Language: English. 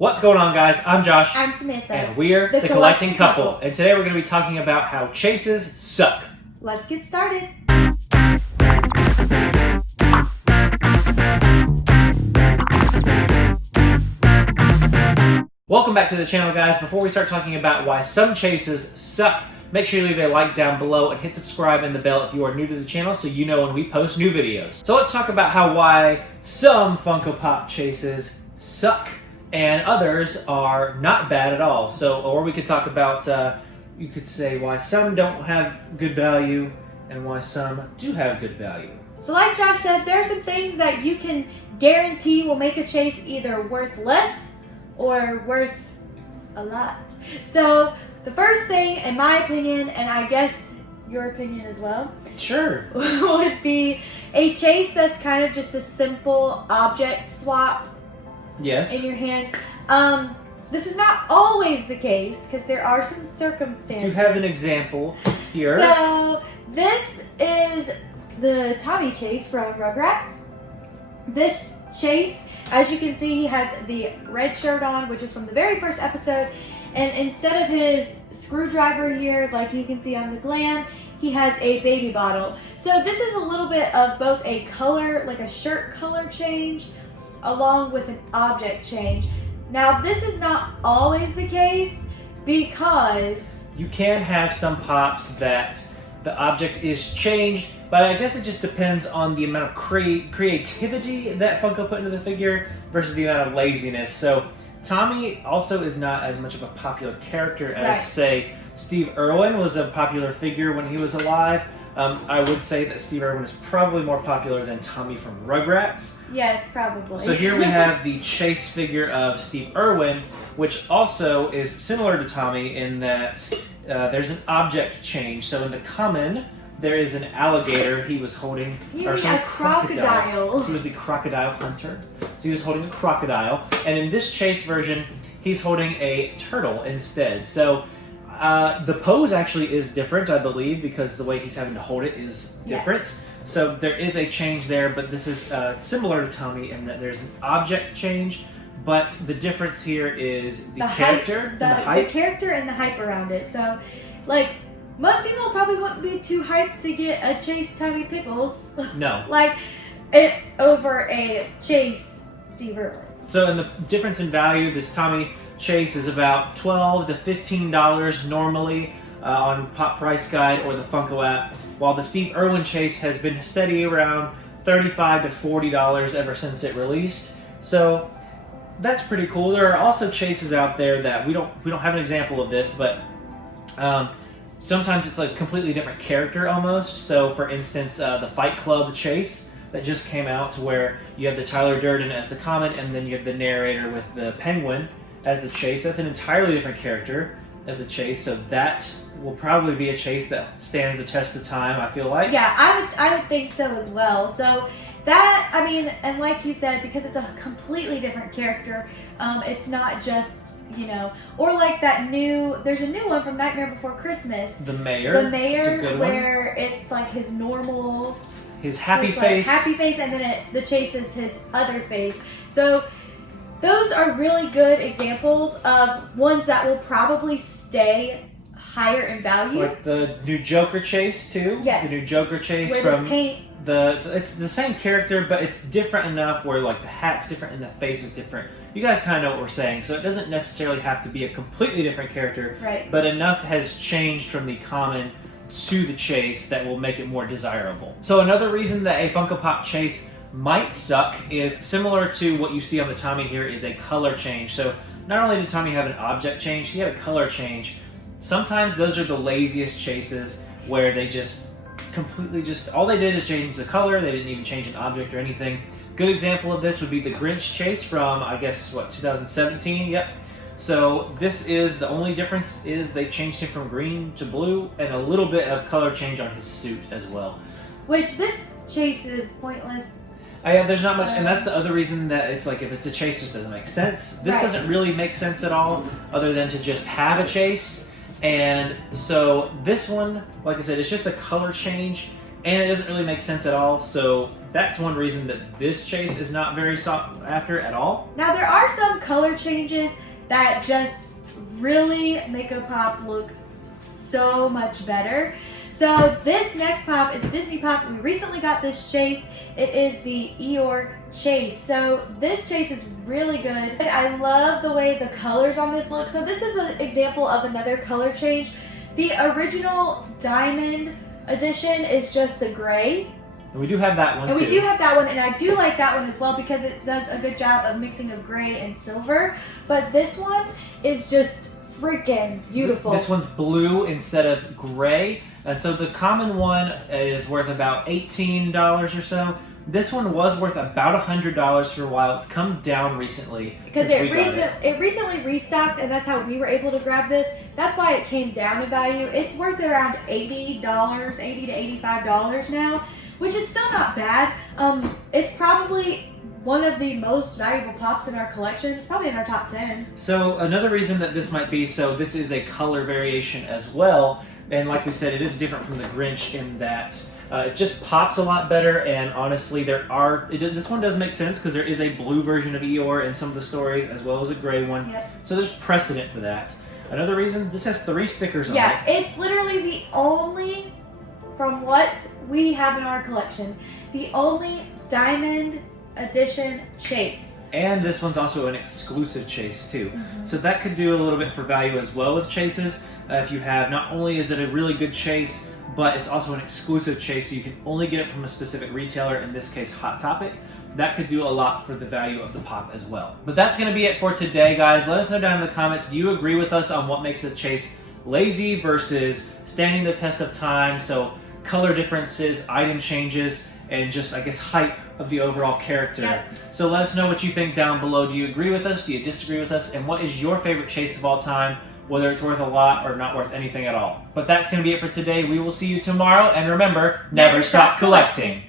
What's going on, guys? I'm Josh. I'm Samantha. And we're the Collecting Couple. And today we're going to be talking about how chases suck. Let's get started. Welcome back to the channel, guys. Before we start talking about why some chases suck, make sure you leave a like down below and hit subscribe and the bell if you are new to the channel so you know when we post new videos. So let's talk about why some Funko Pop chases suck and others are not bad at all. Or we could talk about, you could say why some don't have good value and why some do have good value. So like Josh said, there are some things that you can guarantee will make a chase either worth less or worth a lot. So the first thing, in my opinion, and I guess your opinion as well, sure, would be a chase that's kind of just a simple object swap. Yes. In your hands. This is not always the case because there are some circumstances. Do you have an example here? So this is the Tabby Chase from Rugrats. This Chase, as you can see, he has the red shirt on, which is from the very first episode. And instead of his screwdriver here, like you can see on the glam, he has a baby bottle. So this is a little bit of both a color, like a shirt color change, along with an object change. Now this is not always the case because you can have some pops that the object is changed, but I guess it just depends on the amount of creativity that Funko put into the figure versus the amount of laziness. So Tommy also is not as much of a popular character as, say, Steve Irwin was a popular figure when he was alive. I would say that Steve Irwin is probably more popular than Tommy from Rugrats. Yes, probably. So here we have the Chase figure of Steve Irwin, which also is similar to Tommy in that there's an object change. So in the common, there is an alligator he was holding, or some crocodile. He was the crocodile hunter. So he was holding a crocodile. And in this Chase version, he's holding a turtle instead. So the pose actually is different, I believe, because the way he's having to hold it is different. Yes. So there is a change there, but this is similar to Tommy in that there's an object change, but the difference here is the character, the character and the hype around it. So, like, most people probably wouldn't be too hyped to get a Chase Tommy Pickles. No. Over a Chase Steve Irwin. So in the difference in value, this Tommy Chase is about $12 to $15 normally on Pop Price Guide or the Funko app, while the Steve Irwin Chase has been steady around $35 to $40 ever since it released. So that's pretty cool. There are also chases out there that we don't have an example of this, but sometimes it's like a completely different character almost. So for instance, the Fight Club Chase that just came out, to where you have the Tyler Durden as the common, and then you have the narrator with the penguin as the Chase. That's an entirely different character as a Chase, so that will probably be a Chase that stands the test of time, I feel like. Yeah, I would think so as well. So that, I mean, and like you said, because it's a completely different character, it's not just, you know, or like there's a new one from Nightmare Before Christmas. The Mayor. The Mayor, where it's like his normal... His happy face. Happy face, and then the Chase is his other face. So those are really good examples of ones that will probably stay higher in value. Like the new Joker Chase too. Yes. The new Joker Chase from it's the same character, but it's different enough where like the hat's different and the face is different. You guys kind of know what we're saying. So it doesn't necessarily have to be a completely different character. Right. But enough has changed from the common to the Chase that will make it more desirable. So another reason that a Funko Pop Chase might suck is similar to what you see on the Tommy here, is a color change. So not only did Tommy have an object change, he had a color change. Sometimes those are the laziest chases where they just completely all they did is change the color. They didn't even change an object or anything. Good example of this would be the Grinch Chase from, I guess, 2017? Yep. So this is, the only difference is they changed him from green to blue and a little bit of color change on his suit as well. Which this Chase is pointless. Yeah, there's not much, and that's the other reason that it's like, if it's a Chase, it just doesn't make sense. This doesn't really make sense at all, other than to just have a Chase. And so this one, like I said, it's just a color change, and it doesn't really make sense at all. So that's one reason that this Chase is not very sought after at all. Now there are some color changes that just really make a pop look so much better. So this next pop is a Disney pop. We recently got this Chase. It is the Eeyore Chase. So this Chase is really good. I love the way the colors on this look. So this is an example of another color change. The original Diamond edition is just the gray. And we do have that one too. And we do have that one, and I do like that one as well because it does a good job of mixing of gray and silver. But this one is just freaking beautiful. This one's blue instead of gray. And so the common one is worth about $18 or so. This one was worth about $100 for a while. It's come down recently. Because it recently restocked, and that's how we were able to grab this. That's why it came down in value. It's worth around $80, $80 to $85 now, which is still not bad. It's probably one of the most valuable pops in our collection. It's probably in our top 10. So another reason that this might be, so this is a color variation as well. And like we said, it is different from the Grinch in that it just pops a lot better. And honestly, this one does make sense because there is a blue version of Eeyore in some of the stories as well as a gray one. Yep. So there's precedent for that. Another reason, this has 3 stickers on it. Yeah, it's literally the only, from what we have in our collection, the only Diamond Edition Chase. And this one's also an exclusive Chase too. Mm-hmm. So that could do a little bit for value as well with Chases. If you have, not only is it a really good Chase, but it's also an exclusive Chase, so you can only get it from a specific retailer, in this case Hot Topic. That could do a lot for the value of the pop as well. But that's going to be it for today, guys. Let us know down in the comments, do you agree with us on what makes a Chase lazy versus standing the test of time? So color differences, item changes, and just, I guess, hype of the overall character. Yep. So let us know what you think down below. Do you agree with us? Do you disagree with us? And what is your favorite Chase of all time? Whether it's worth a lot or not worth anything at all. But that's going to be it for today. We will see you tomorrow. And remember, never stop collecting.